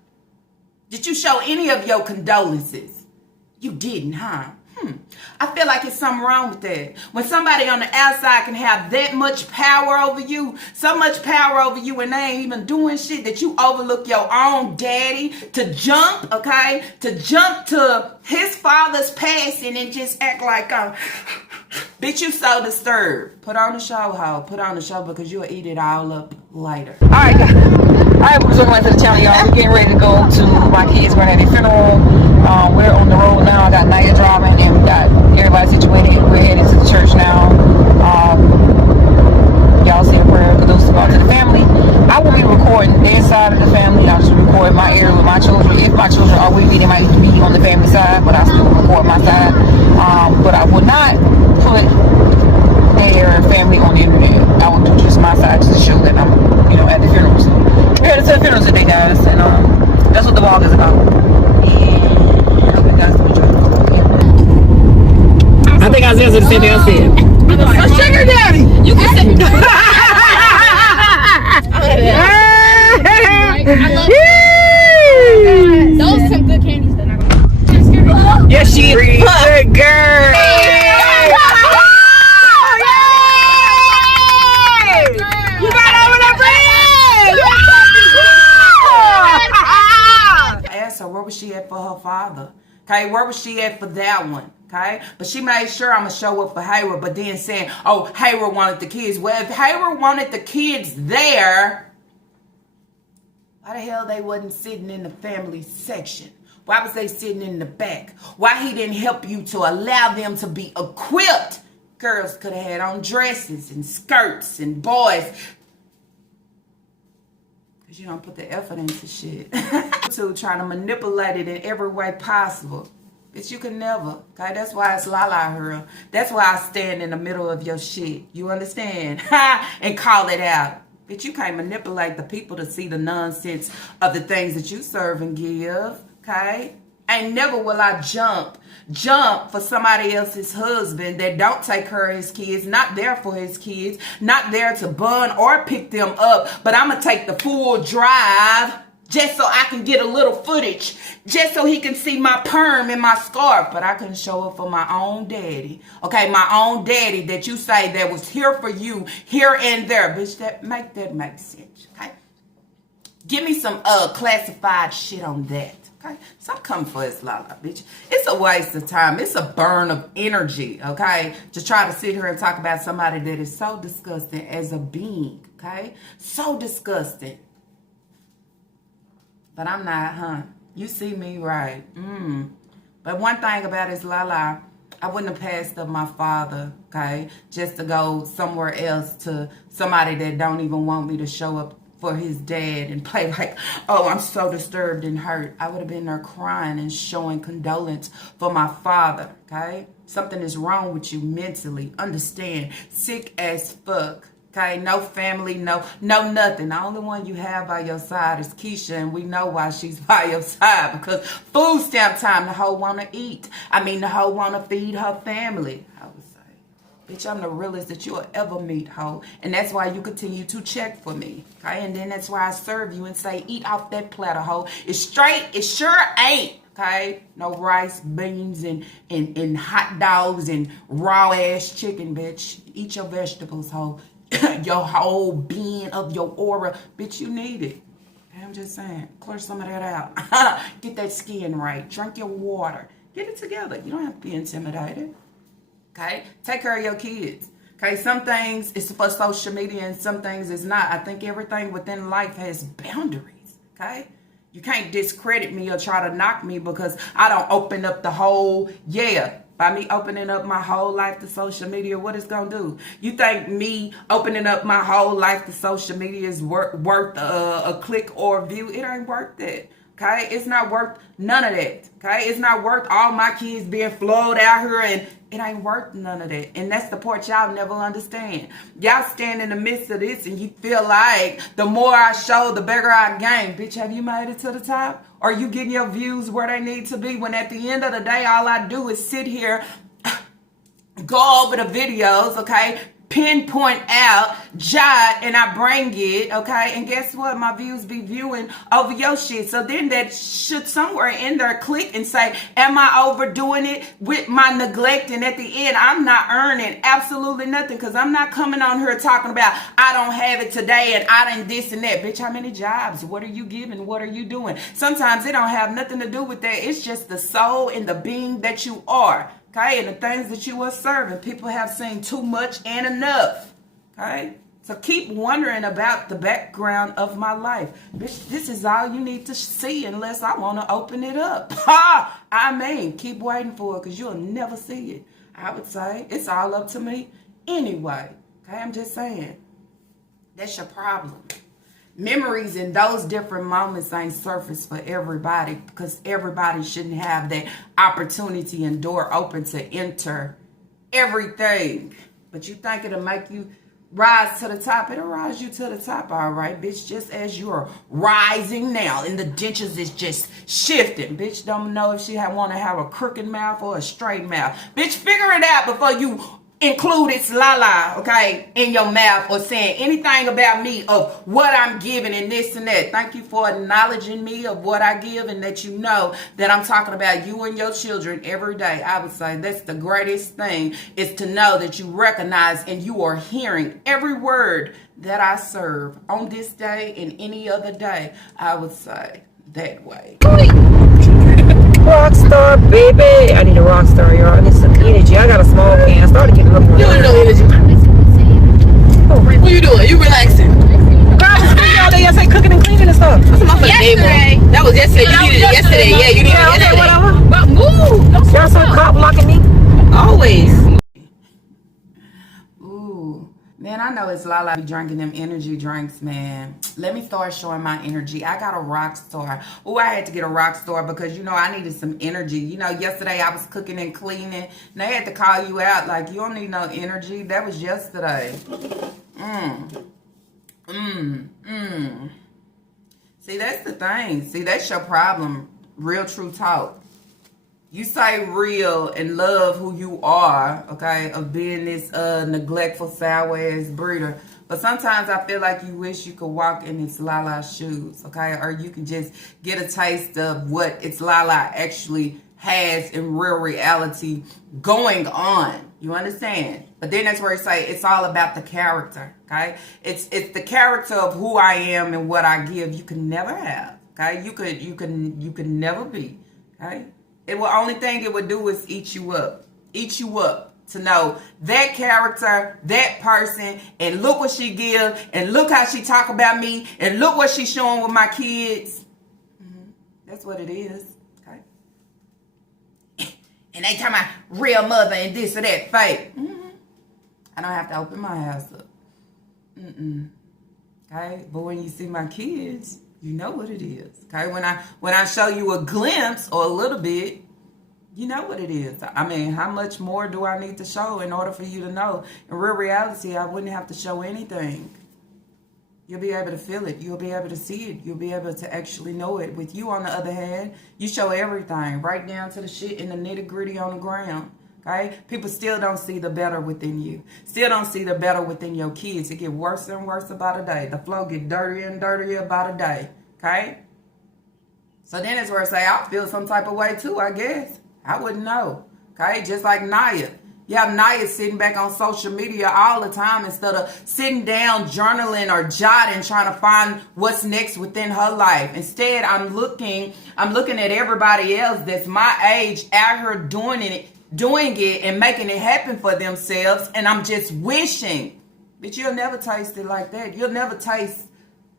Did you show any of your condolences? You didn't, huh? I feel like it's something wrong with that. When somebody on the outside can have that much power over you, so much power over you, and they ain't even doing shit, that you overlook your own daddy to jump, okay? To jump to his father's passing and just act like, bitch, you so disturbed. Put on the show, ho. Put on the show because you'll eat it all up later. All right, we're welcome back to the channel, y'all. We're getting ready to go to my kids. We're at a funeral. We're on the road now. I got Naya driving and we got everybody situated. We're headed to the church now. Y'all say a prayer for those who belong to the family. I will be recording their side of the family. I'll just record my area with my children. If my children are with me, they might be on the family side, but I still record my side. But I will not put their family on the internet. I will do just my side just to show that I'm, at the funerals. We're headed to the funerals today, guys, and that's what the vlog is about. And I hope you guys enjoy. I think I was answering the same thing I said. A sugar daddy. You can say. I love it. Those are some good candies that I'm going to. Yes, she is. Good girl. You got over the bridge. I asked her, where was she at for her father? Okay, where was she at for that one? Okay, but she made sure I'm gonna show up for Hayward, but then saying, oh, Hayward wanted the kids. Well, if Hayward wanted the kids there, why the hell they wasn't sitting in the family section? Why was they sitting in the back? Why he didn't help you to allow them to be equipped? Girls could have had on dresses and skirts, and boys, because you don't put the effort into shit. To trying to manipulate it in every way possible. Bitch, you can never. Okay, that's why it's la here. That's why I stand in the middle of your shit. You understand? And call it out. Bitch, you can't manipulate the people to see the nonsense of the things that you serve and give. Okay? And never will I jump for somebody else's husband that don't take care of his kids, not there for his kids, not there to bun or pick them up, but I'm going to take the full drive just so I can get a little footage, just so he can see my perm and my scarf. But I couldn't show up for my own daddy. Okay, my own daddy that you say that was here for you, here and there. Bitch, that make sense, okay? Give me some classified shit on that. Okay, stop coming for this, Lala, bitch. It's a waste of time. It's a burn of energy, okay? To try to sit here and talk about somebody that is so disgusting as a being, okay? So disgusting. But I'm not, huh? You see me, right? But one thing about it is, Lala, I wouldn't have passed up my father, okay? Just to go somewhere else to somebody that don't even want me to show up for his dad and play like, oh, I'm so disturbed and hurt. I would have been there crying and showing condolence for my father, okay? Something is wrong with you mentally. Understand. Sick as fuck, okay? No family, no nothing. The only one you have by your side is Keisha, and we know why she's by your side, because food stamp time, the hoe want to eat. The hoe want to feed her family. I would say, bitch, I'm the realest that you'll ever meet, hoe. And that's why you continue to check for me, okay? And then that's why I serve you and say, eat off that platter, hoe. It's straight, it sure ain't, okay? No rice, beans, and hot dogs and raw-ass chicken, bitch. Eat your vegetables, hoe. Your whole being of your aura, bitch, you need it. I'm just saying, clear some of that out. Get that skin right. Drink your water. Get it together. You don't have to be intimidated. Okay? Take care of your kids. Okay? Some things is for social media and some things is not. I think everything within life has boundaries. Okay? You can't discredit me or try to knock me because I don't open up the whole, by me opening up my whole life to social media, what it's gonna do? You think me opening up my whole life to social media is worth a click or a view? It ain't worth that. Okay, it's not worth none of that. Okay, it's not worth all my kids being flowed out here, and it ain't worth none of that. And that's the part y'all never understand. Y'all stand in the midst of this and you feel like the more I show, the bigger I gain. Bitch, have you made it to the top? Are you getting your views where they need to be? When at the end of the day, all I do is sit here, go over the videos, okay? Pinpoint out, jot, and I bring it, okay? And guess what? My views be viewing over your shit. So then that should somewhere in there click and say, am I overdoing it with my neglect? And at the end, I'm not earning absolutely nothing, because I'm not coming on here talking about I don't have it today and I done this and that. Bitch, how many jobs? What are you giving? What are you doing? Sometimes it don't have nothing to do with that. It's just the soul and the being that you are. Okay, and the things that you are serving. People have seen too much and enough. Okay, so keep wondering about the background of my life. Bitch, this is all you need to see unless I want to open it up. Ha! Keep waiting for it, because you'll never see it. I would say it's all up to me anyway. Okay, I'm just saying. That's your problem. Memories in those different moments ain't surface for everybody, because everybody shouldn't have that opportunity and door open to enter everything. But you think it'll make you rise to the top? It'll rise you to the top, all right, bitch. Just as you're rising now and the dentures is just shifting. Bitch don't know if she want to have a crooked mouth or a straight mouth. Bitch, figure it out before you include it's la, okay, in your mouth or saying anything about me of what I'm giving and this and that. Thank you for acknowledging me of what I give, and that you know that I'm talking about you and your children every day. I would say that's the greatest thing, is to know that you recognize and you are hearing every word that I serve on this day and any other day. I would say that way. Rockstar, baby. I need a rock star, y'all. I need some energy. I got a small can. I started getting a little more. You ain't no energy. What you doing? You relaxing? Girl, I was cooking all day yesterday, cooking and cleaning and stuff. That's my yesterday. That was yesterday. You needed it yesterday. Yeah, you needed it yesterday. Whatever. But move. Don't Y'all some cop blocking me? always. Ooh, man, I know it's Lala be drinking them energy drinks, man. Let me start showing my energy. I got a rock star. Oh, I had to get a rock star because, you know, I needed some energy. You know, yesterday I was cooking and cleaning, and they had to call you out like, you don't need no energy. That was yesterday. See, that's the thing. See, that's your problem. Real true talk. You say real and love who you are, okay, of being this neglectful, sour-ass breeder. But sometimes I feel like you wish you could walk in its Lala's shoes, okay? Or you can just get a taste of what its Lala actually has in real reality going on. You understand? But then that's where you say it's all about the character, okay? It's the character of who I am and what I give. You can never have, okay? You could never be, okay? It will only thing it would do is eat you up to know that character, that person, and look what she give, and look how she talk about me, and look what she's showing with my kids. That's what it is, okay? And they talking about real mother and this or that fake. I don't have to open my house up. Okay, but when you see my kids, you know what it is. Okay, when I show you a glimpse or a little bit, you know what it is. I mean, how much more do I need to show in order for you to know? In real reality, I wouldn't have to show anything. You'll be able to feel it. You'll be able to see it. You'll be able to actually know it. With you, on the other hand, you show everything, right down to the shit in the nitty-gritty on the ground. Okay? People still don't see the better within you. Still don't see the better within your kids. It get worse and worse about a day. The flow get dirtier and dirtier about a day. Okay? So then it's where I say, I feel some type of way too, I guess. I wouldn't know. Okay? Just like Naya. You have Naya sitting back on social media all the time instead of sitting down, journaling or jotting, trying to find what's next within her life. Instead, I'm looking at everybody else that's my age out here doing it and making it happen for themselves, and I'm just wishing. But you'll never taste it like that. You'll never taste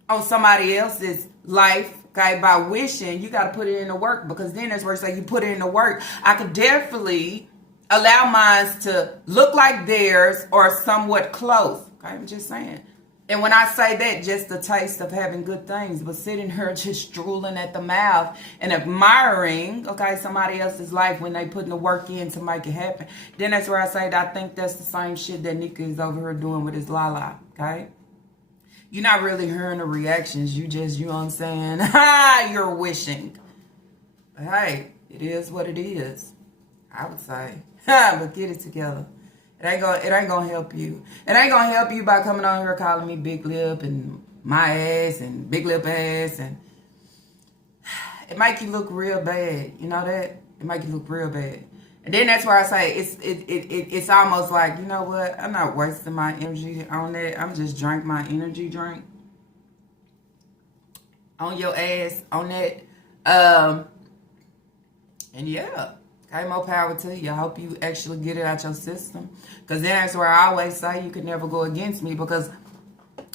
on somebody else's life, okay, by wishing. You got to put it into work, because then that's where it's like you put it into work. I could definitely allow mine to look like theirs or somewhat close. Okay, I'm just saying. And when I say that, just the taste of having good things, but sitting here just drooling at the mouth and admiring, okay, somebody else's life when they putting the work in to make it happen. Then that's where I say that I think that's the same shit that Nika is over here doing with his Lala, okay? You're not really hearing the reactions. You just, you know what I'm saying? You're wishing. But hey, it is what it is, I would say. But get it together. It ain't gonna help you. It ain't gonna help you by coming on here calling me big lip and my ass and big lip ass, and it make you look real bad. You know that? It make you look real bad. And then that's where I say it's almost like, you know what? I'm not wasting my energy on that. I'm just drink my energy drink on your ass on that. And yeah. Okay, more power to you. I hope you actually get it out your system. Because then that's where I always say you can never go against me. Because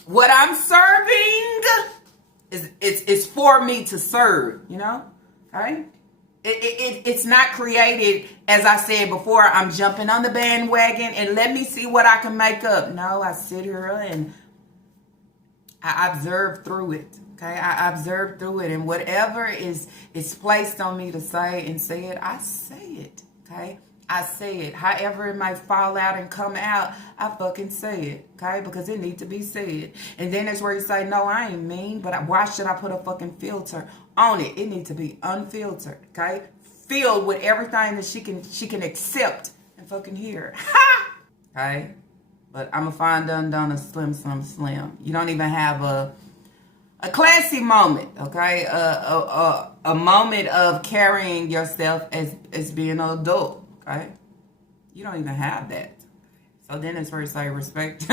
what I'm serving is for me to serve, you know? Okay? It's not created, as I said before, I'm jumping on the bandwagon and let me see what I can make up. No, I sit here and I observe through it. Okay, I observe through it, and whatever is placed on me to say and say it, I say it. Okay, I say it. However it might fall out and come out, I fucking say it. Okay, because it needs to be said. And then that's where you say, no, I ain't mean, but why should I put a fucking filter on it? It needs to be unfiltered. Okay, filled with everything that she can accept and fucking hear. Okay, but I'm a fine done a slim. You don't even have a classy moment, okay? A moment of carrying yourself as being an adult, okay? You don't even have that. So then it's where you say respect.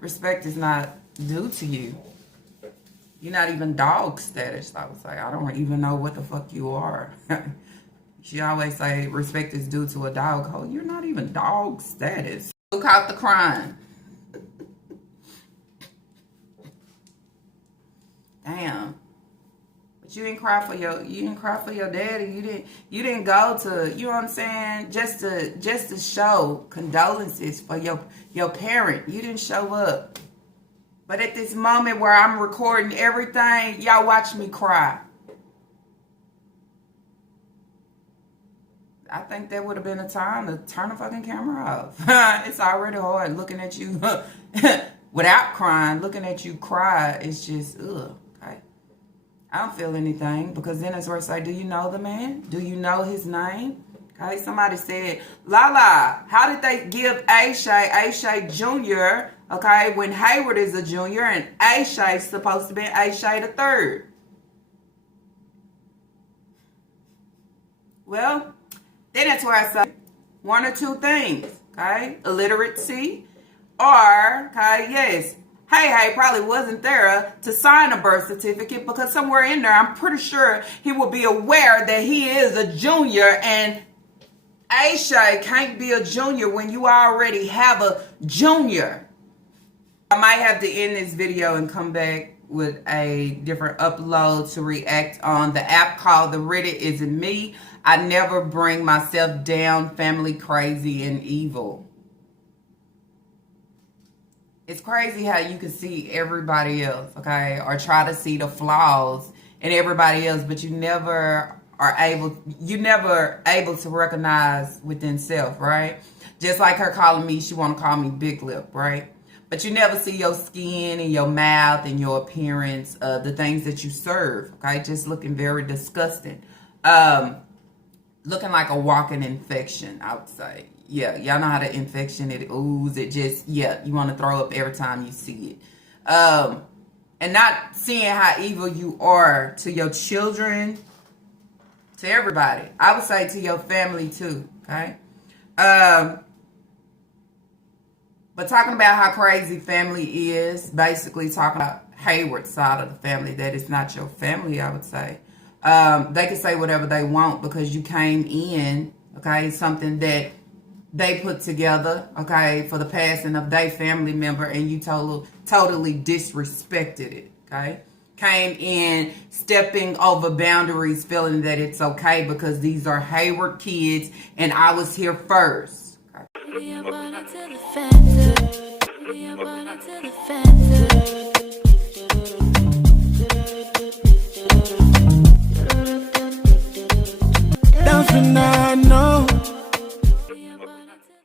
Respect is not due to you. You're not even dog status, I would say. I don't even know what the fuck you are. She always say respect is due to a dog. Oh, you're not even dog status. Look out the crime. Damn. But you didn't cry for your daddy. You didn't go to, you know what I'm saying, just to show condolences for your parent. You didn't show up. But at this moment where I'm recording everything, y'all watch me cry. I think that would have been a time to turn the fucking camera off. It's already hard looking at you without crying. Looking at you cry, it's just, ugh. I don't feel anything, because then it's where it's like, do you know the man? Do you know his name? Okay, somebody said, Lala, how did they give Aisha Jr. Okay, when Hayward is a junior and Ashay's supposed to be Ashay the third. Well, then that's where I say one or two things, okay? Illiteracy, or, okay, yes, Hey probably wasn't there to sign a birth certificate because somewhere in there, I'm pretty sure he will be aware that he is a junior, and Ashay can't be a junior when you already have a junior. I might have to end this video and come back with a different upload to react on the app called The Reddit Isn't Me. I never bring myself down, family crazy and evil. It's crazy how you can see everybody else, okay, or try to see the flaws in everybody else, but you never able to recognize within self, right? Just like her calling me, she want to call me big lip, right? But you never see your skin and your mouth and your appearance, the things that you serve, okay? Just looking very disgusting. Looking like a walking infection, I would say. Yeah, y'all know how the infection, it oozes, it just, yeah, you want to throw up every time you see it. And not seeing how evil you are to your children, to everybody. I would say to your family too, okay? But talking about how crazy family is, basically talking about Hayward's side of the family, that is not your family, I would say. They can say whatever they want because you came in, okay, something that they put together, okay, for the passing of their family member, and you totally disrespected it, okay? Came in, stepping over boundaries, feeling that it's okay because these are Hayward kids and I was here first. Okay?